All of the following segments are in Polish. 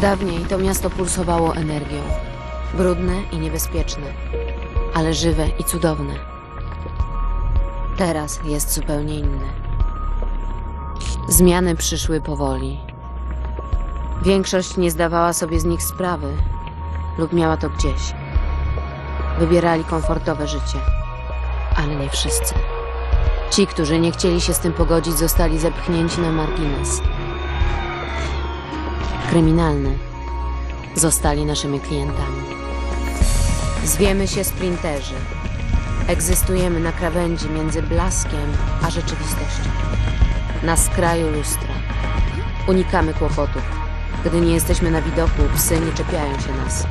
Dawniej to miasto pulsowało energią. Brudne i niebezpieczne, ale żywe i cudowne. Teraz jest zupełnie inne. Zmiany przyszły powoli. Większość nie zdawała sobie z nich sprawy lub miała to gdzieś. Wybierali komfortowe życie, ale nie wszyscy. Ci, którzy nie chcieli się z tym pogodzić, zostali zepchnięci na margines. Kryminalne zostali naszymi klientami. Zwiemy się sprinterzy. Egzystujemy na krawędzi między blaskiem a rzeczywistością. Na skraju lustra. Unikamy kłopotów. Gdy nie jesteśmy na widoku, psy nie czepiają się nas.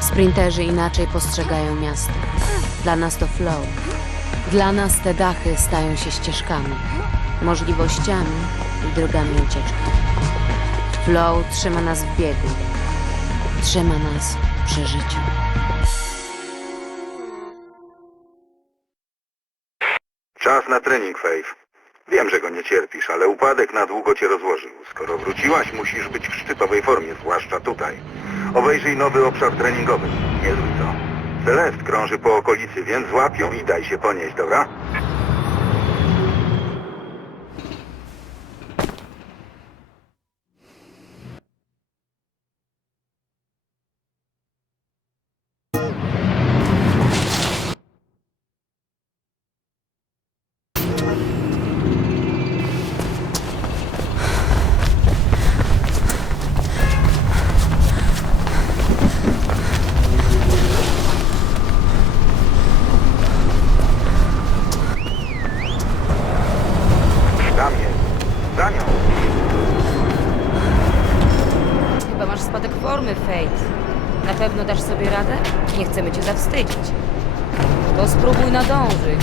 Sprinterzy inaczej postrzegają miasto. Dla nas to flow. Dla nas te dachy stają się ścieżkami, możliwościami i drogami ucieczki. Flow trzyma nas w biegu. Trzyma nas przy życiu. Czas na trening, Faith. Wiem, że go nie cierpisz, ale upadek na długo cię rozłożył. Skoro wróciłaś, musisz być w szczytowej formie, zwłaszcza tutaj. Obejrzyj nowy obszar treningowy. Niezły co? Celest krąży po okolicy, więc złap ją i daj się ponieść, dobra? Zawstydzić. To spróbuj nadążyć.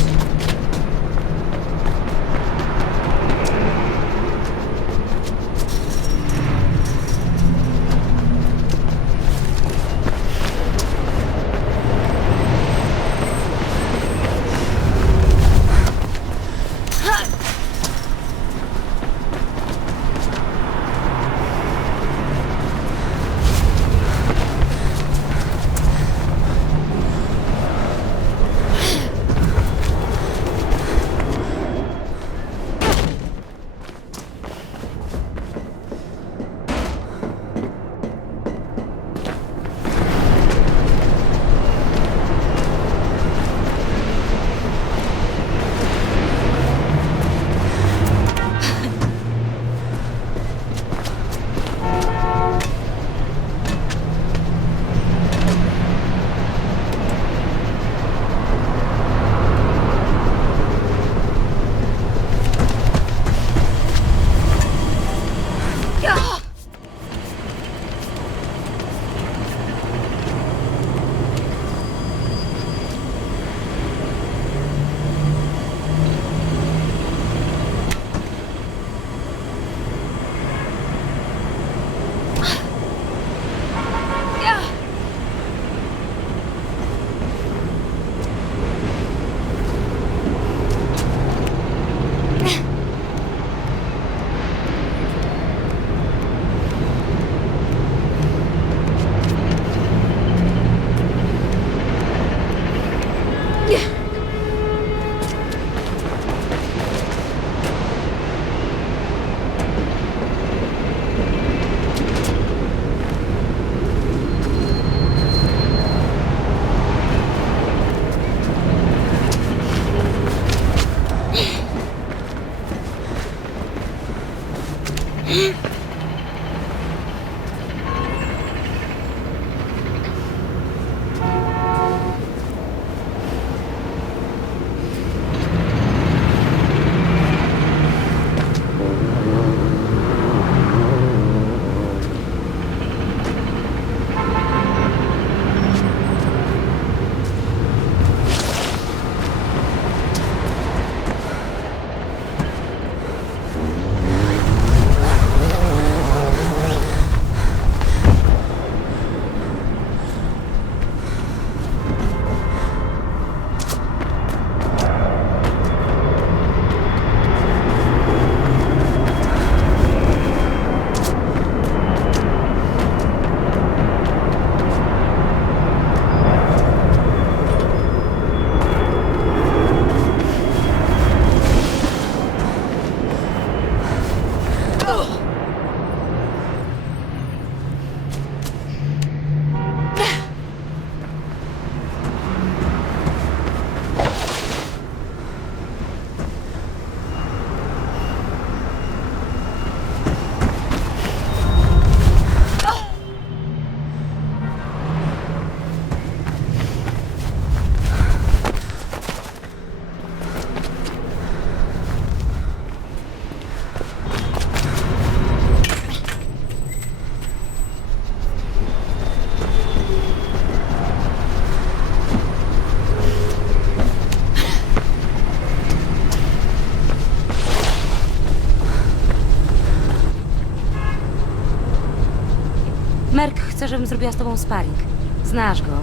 Merk chce, żebym zrobiła z tobą sparring. Znasz go.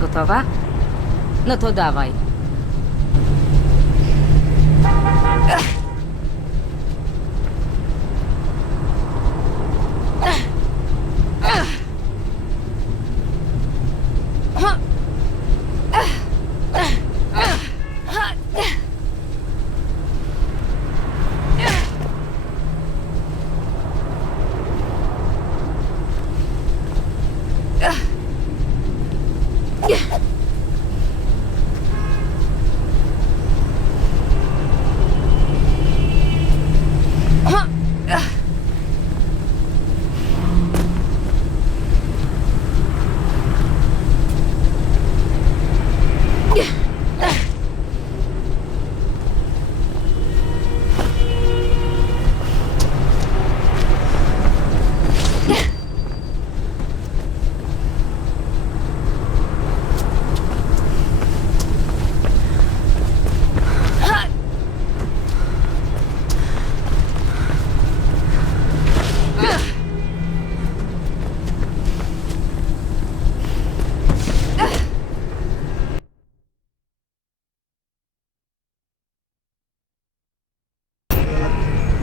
Gotowa? No to dawaj. Ugh.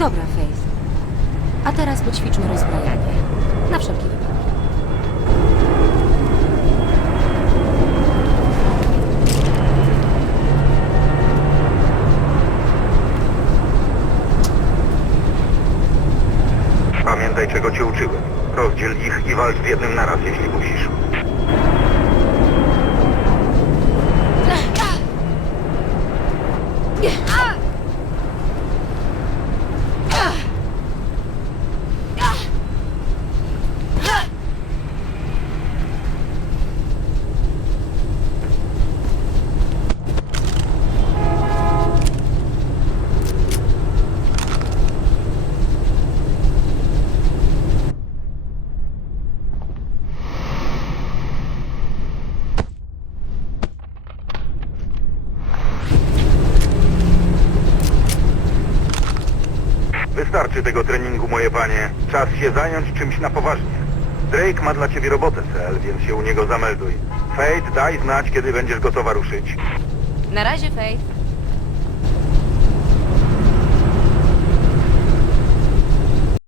Dobra, Faith. A teraz poćwiczmy rozbrajanie. Na wszelki wypadek. Pamiętaj, czego cię uczyłem. Rozdziel ich i walcz z jednym naraz, jeśli musisz. Wystarczy tego treningu, moje panie. Czas się zająć czymś na poważnie. Drake ma dla ciebie robotę, Cel, więc się u niego zamelduj. Fate, daj znać, kiedy będziesz gotowa ruszyć. Na razie, Faith.